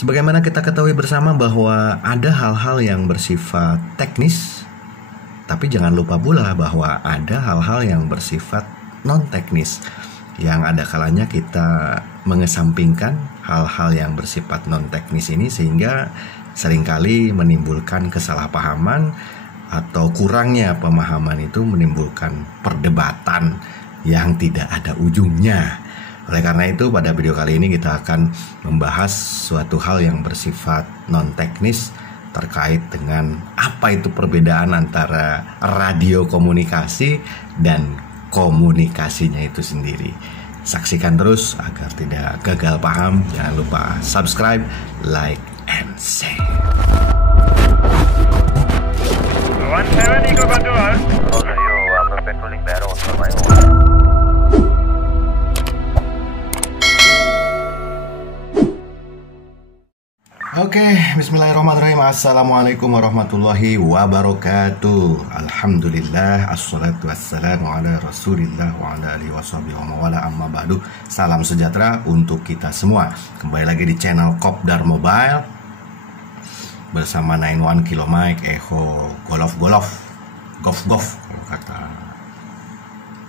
Sebagaimana kita ketahui bersama bahwa ada hal-hal yang bersifat teknis, tapi jangan lupa pula bahwa ada hal-hal yang bersifat non-teknis, yang ada kalanya kita mengesampingkan hal-hal yang bersifat non-teknis ini, sehingga seringkali menimbulkan kesalahpahaman atau kurangnya pemahaman itu menimbulkan perdebatan yang tidak ada ujungnya. Oleh karena itu, pada video kali ini kita akan membahas suatu hal yang bersifat non-teknis terkait dengan apa itu perbedaan antara radio komunikasi dan komunikasinya itu sendiri. Saksikan terus agar tidak gagal paham. Jangan lupa subscribe, like, and share. 17 Eagle Control. Roger, you are patrolling Barrow for my Oke, bismillahirrahmanirrahim. Assalamualaikum warahmatullahi wabarakatuh. Alhamdulillah, assalatu wassalamu ala rasulillah wa ala alihi washabihi wa mawala, amma ba'du. Salam sejahtera untuk kita semua. Kembali lagi di channel Kopdar Mobile bersama 91 Kilo Mike Echo Golf kalau kata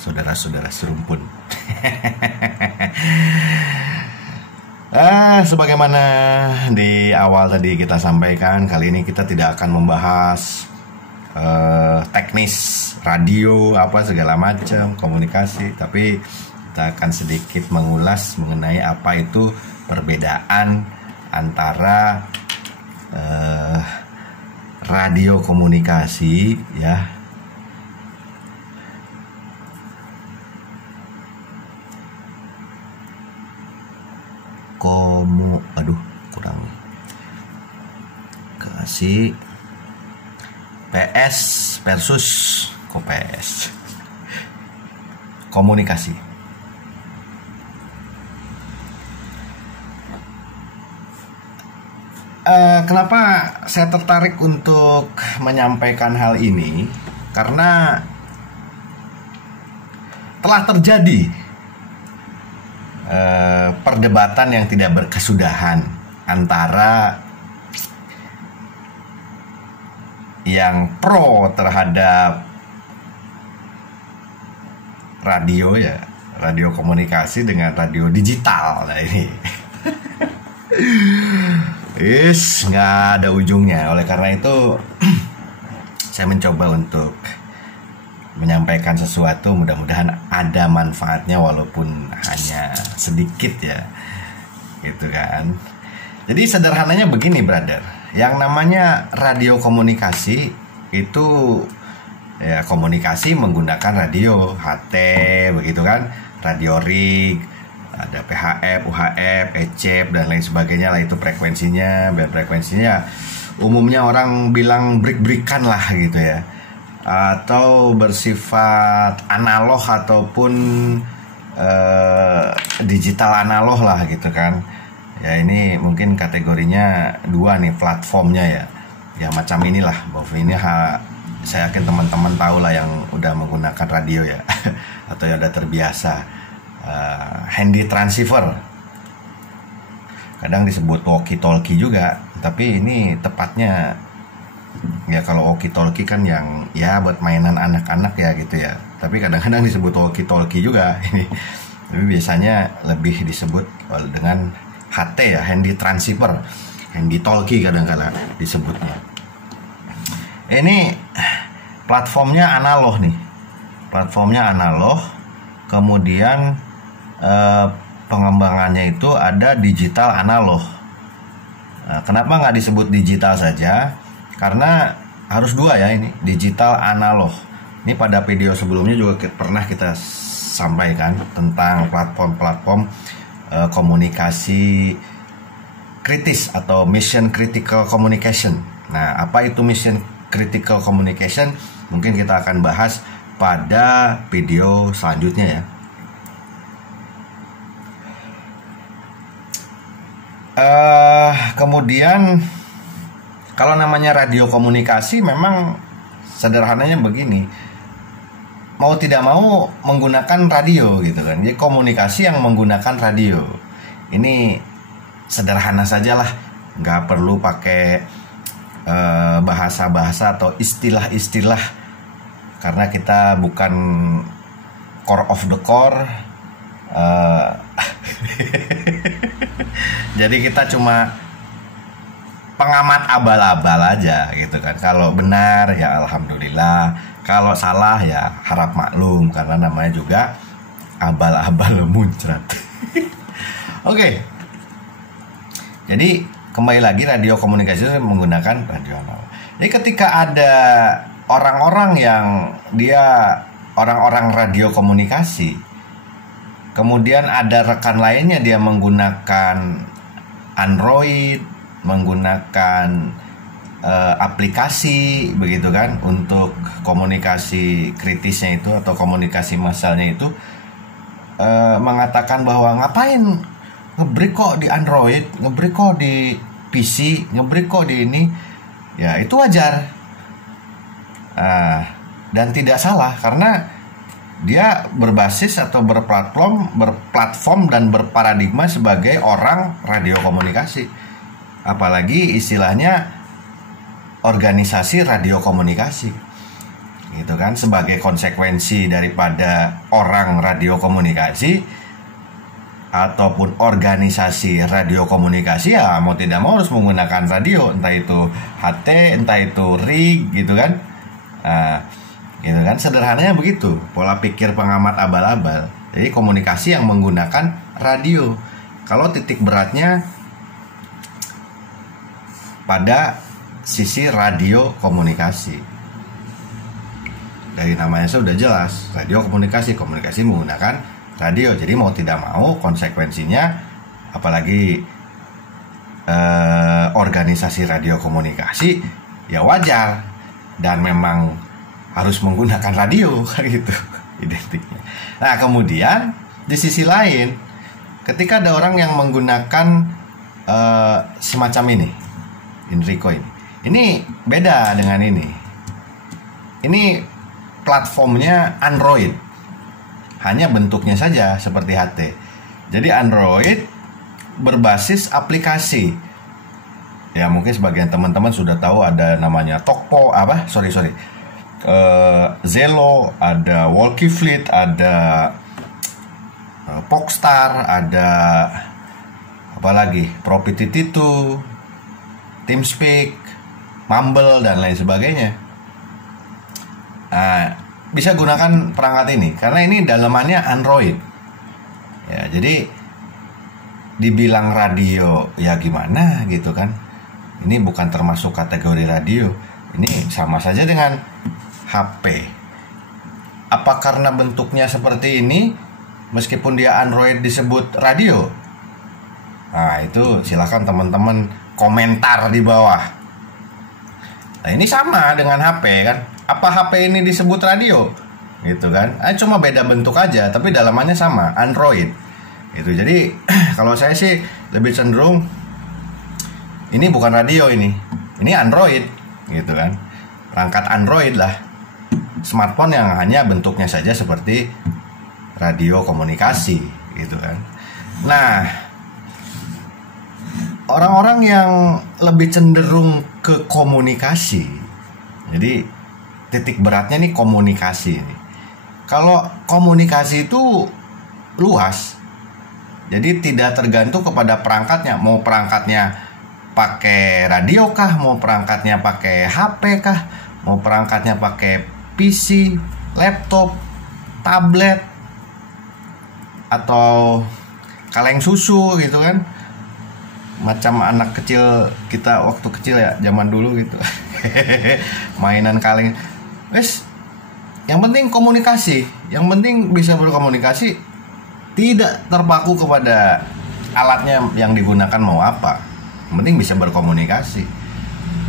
saudara-saudara serumpun. Sebagaimana di awal tadi kita sampaikan, kali ini kita tidak akan membahas teknis radio apa segala macam komunikasi, tapi kita akan sedikit mengulas mengenai apa itu perbedaan antara radio komunikasi ya, kurang kasih PS versus PS komunikasi. Kenapa saya tertarik untuk menyampaikan hal ini? Karena telah terjadi perdebatan yang tidak berkesudahan antara yang pro terhadap radio ya, radio komunikasi dengan radio digital. Nah ini nggak ada ujungnya. Oleh karena itu saya mencoba untuk menyampaikan sesuatu, mudah-mudahan ada manfaatnya walaupun hanya sedikit ya, gitu kan. Jadi sederhananya begini brother, yang namanya radio komunikasi itu ya komunikasi menggunakan radio HT begitu kan, radio rig, ada PHF, UHF, ECF dan lain sebagainya lah, itu frekuensinya. Dan frekuensinya umumnya orang bilang break-breakan lah gitu ya, atau bersifat analog ataupun digital analog lah gitu kan ya. Ini mungkin kategorinya dua nih platformnya ya, yang macam inilah. Bahwa ini saya yakin teman-teman tahu lah yang udah menggunakan radio ya atau yang udah terbiasa. Handy transceiver, kadang disebut walkie-talkie juga, tapi ini tepatnya ya kalau walkie-talkie kan yang ya buat mainan anak-anak ya gitu ya, tapi kadang-kadang disebut walkie-talkie juga ini. Tapi biasanya lebih disebut dengan HT ya, handy transceiver, handy talkie kadang-kadang disebutnya. Ini platformnya analog nih, platformnya analog, kemudian pengembangannya itu ada digital analog. Kenapa nggak disebut digital saja? Karena harus dua ya, ini digital analog. Ini pada video sebelumnya juga pernah kita sampaikan tentang platform-platform komunikasi kritis atau mission critical communication. Nah, apa itu mission critical communication? Mungkin kita akan bahas pada video selanjutnya ya. Kemudian kalau namanya radio komunikasi memang sederhananya begini, mau tidak mau menggunakan radio gitu kan. Jadi komunikasi yang menggunakan radio. Ini sederhana sajalah nggak perlu pakai bahasa-bahasa atau istilah-istilah, karena kita bukan core of the core. Jadi kita cuma pengamat abal-abal aja gitu kan. Kalau benar ya alhamdulillah, kalau salah ya harap maklum, karena namanya juga abal-abal muncrat. Oke. Jadi kembali lagi, radio komunikasi itu menggunakan radio analog. Jadi ketika ada orang-orang yang dia orang-orang radio komunikasi, kemudian ada rekan lainnya dia menggunakan Android, menggunakan aplikasi begitu kan untuk komunikasi kritisnya itu atau komunikasi massalnya itu, mengatakan bahwa ngapain ngebreak kok di Android, ngebreak kok di PC, ngebreak kok di ini, ya itu wajar dan tidak salah, karena dia berbasis atau berplatform dan berparadigma sebagai orang radio komunikasi, apalagi istilahnya organisasi radio komunikasi, gitu kan. Sebagai konsekuensi daripada orang radio komunikasi ataupun organisasi radio komunikasi, ya mau tidak mau harus menggunakan radio, entah itu HT, entah itu rig, gitu kan. Gitu kan, sederhananya begitu pola pikir pengamat abal-abal. Jadi komunikasi yang menggunakan radio. Kalau titik beratnya pada sisi radio komunikasi, dari namanya sudah jelas, radio komunikasi, komunikasi menggunakan radio. Jadi mau tidak mau konsekuensinya, apalagi organisasi radio komunikasi, ya wajar dan memang harus menggunakan radio gitu identiknya. Nah kemudian di sisi lain, ketika ada orang yang menggunakan semacam ini, Enrico ini beda dengan ini. Ini platformnya Android, hanya bentuknya saja seperti HT. Jadi Android berbasis aplikasi. Ya mungkin sebagian teman-teman sudah tahu ada namanya Tokpo, Zello, ada Walkie-Fleet, ada Pogstar, ada apa lagi, ProPTT2, TeamSpeak, Mumble dan lain sebagainya. Bisa gunakan perangkat ini karena ini dalamannya Android. Ya, jadi dibilang radio ya gimana gitu kan. Ini bukan termasuk kategori radio. Ini sama saja dengan HP. Apa karena bentuknya seperti ini meskipun dia Android disebut radio? Nah itu silakan teman-teman komentar di bawah. Nah ini sama dengan HP kan. Apa HP ini disebut radio? Gitu kan. Cuma beda bentuk aja tapi dalamannya sama, Android. Itu jadi kalau saya sih lebih cenderung ini bukan radio ini Android gitu kan. Perangkat Android lah. Smartphone yang hanya bentuknya saja seperti radio komunikasi gitu kan. Nah, orang-orang yang lebih cenderung ke komunikasi, jadi titik beratnya nih komunikasi nih. Kalau komunikasi itu luas, jadi tidak tergantung kepada perangkatnya. Mau perangkatnya pakai radio kah, mau perangkatnya pakai HP kah, mau perangkatnya pakai PC, laptop, tablet, atau kaleng susu gitu kan. Macam anak kecil kita waktu kecil ya, zaman dulu gitu. Mainan kaleng. Wes, yang penting komunikasi, yang penting bisa berkomunikasi, tidak terpaku kepada alatnya yang digunakan mau apa. Yang penting bisa berkomunikasi.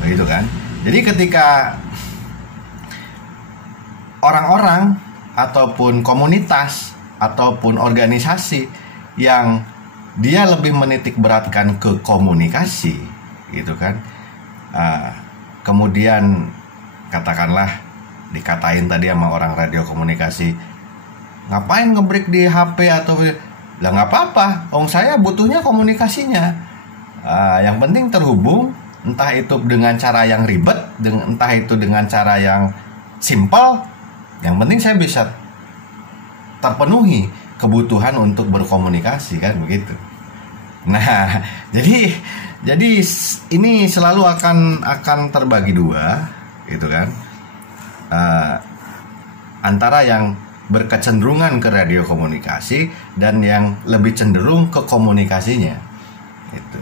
Begitu kan? Jadi ketika orang-orang ataupun komunitas ataupun organisasi yang dia lebih menitik beratkan ke komunikasi gitu kan, kemudian katakanlah dikatain tadi sama orang radio komunikasi, ngapain ngebreak di HP atau lah nggak apa-apa, saya butuhnya komunikasinya. Yang penting terhubung, entah itu dengan cara yang ribet, entah itu dengan cara yang simple. Yang penting saya bisa terpenuhi kebutuhan untuk berkomunikasi, kan begitu. Nah, jadi ini selalu akan terbagi dua, gitu kan. Antara yang berkecenderungan ke radio komunikasi dan yang lebih cenderung ke komunikasinya. Itu.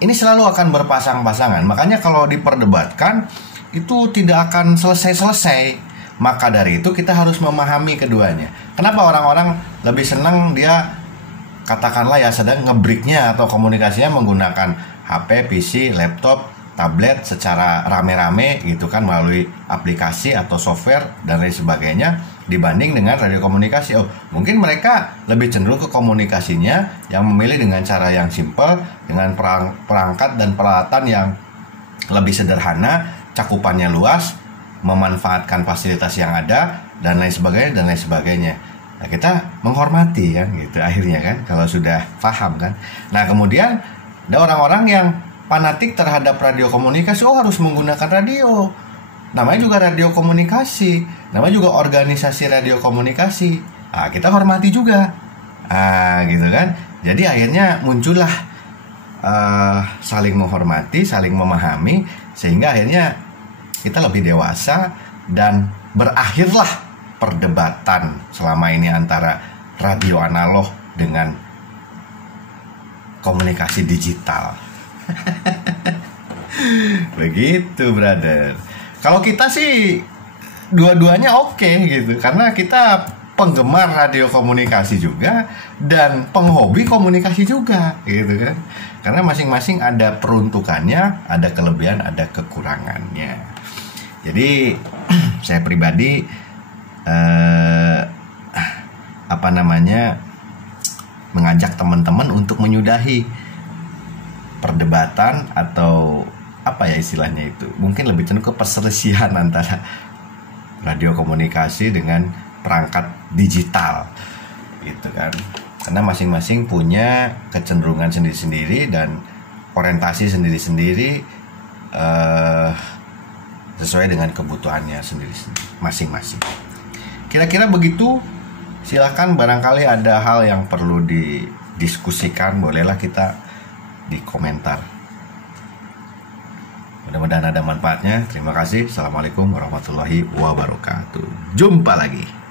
Ini selalu akan berpasang-pasangan. Makanya kalau diperdebatkan itu tidak akan selesai-selesai. Maka dari itu kita harus memahami keduanya. Kenapa orang-orang lebih senang dia katakanlah ya sedang nge-breaknya atau komunikasinya menggunakan HP, PC, laptop, tablet secara rame-rame gitu kan, melalui aplikasi atau software dan lain sebagainya, dibanding dengan radio komunikasi. Mungkin mereka lebih cenderung ke komunikasinya yang memilih dengan cara yang simple, dengan perangkat dan peralatan yang lebih sederhana, cakupannya luas, memanfaatkan fasilitas yang ada dan lain sebagainya. Nah, kita menghormati kan gitu akhirnya kan, kalau sudah paham kan. Nah, kemudian ada orang-orang yang fanatik terhadap radio komunikasi. Harus menggunakan radio. Namanya juga radio komunikasi, namanya juga organisasi radio komunikasi. Kita hormati juga. Gitu kan. Jadi akhirnya muncullah saling menghormati, saling memahami, sehingga akhirnya kita lebih dewasa dan berakhirlah perdebatan selama ini antara radio analog dengan komunikasi digital. Begitu, brother. Kalau kita sih dua-duanya oke gitu, karena kita penggemar radio komunikasi juga dan penghobi komunikasi juga gitu kan. Karena masing-masing ada peruntukannya, ada kelebihan, ada kekurangannya. Jadi saya pribadi mengajak teman-teman untuk menyudahi perdebatan atau apa ya istilahnya itu, mungkin lebih cenderung ke perselisihan antara radio komunikasi dengan perangkat digital gitu kan. Karena masing-masing punya kecenderungan sendiri-sendiri dan orientasi sendiri-sendiri, sesuai dengan kebutuhannya sendiri-sendiri masing-masing. Kira-kira begitu. Silakan, barangkali ada hal yang perlu didiskusikan, bolehlah kita di komentar. Mudah-mudahan ada manfaatnya. Terima kasih. Assalamualaikum warahmatullahi wabarakatuh. Jumpa lagi.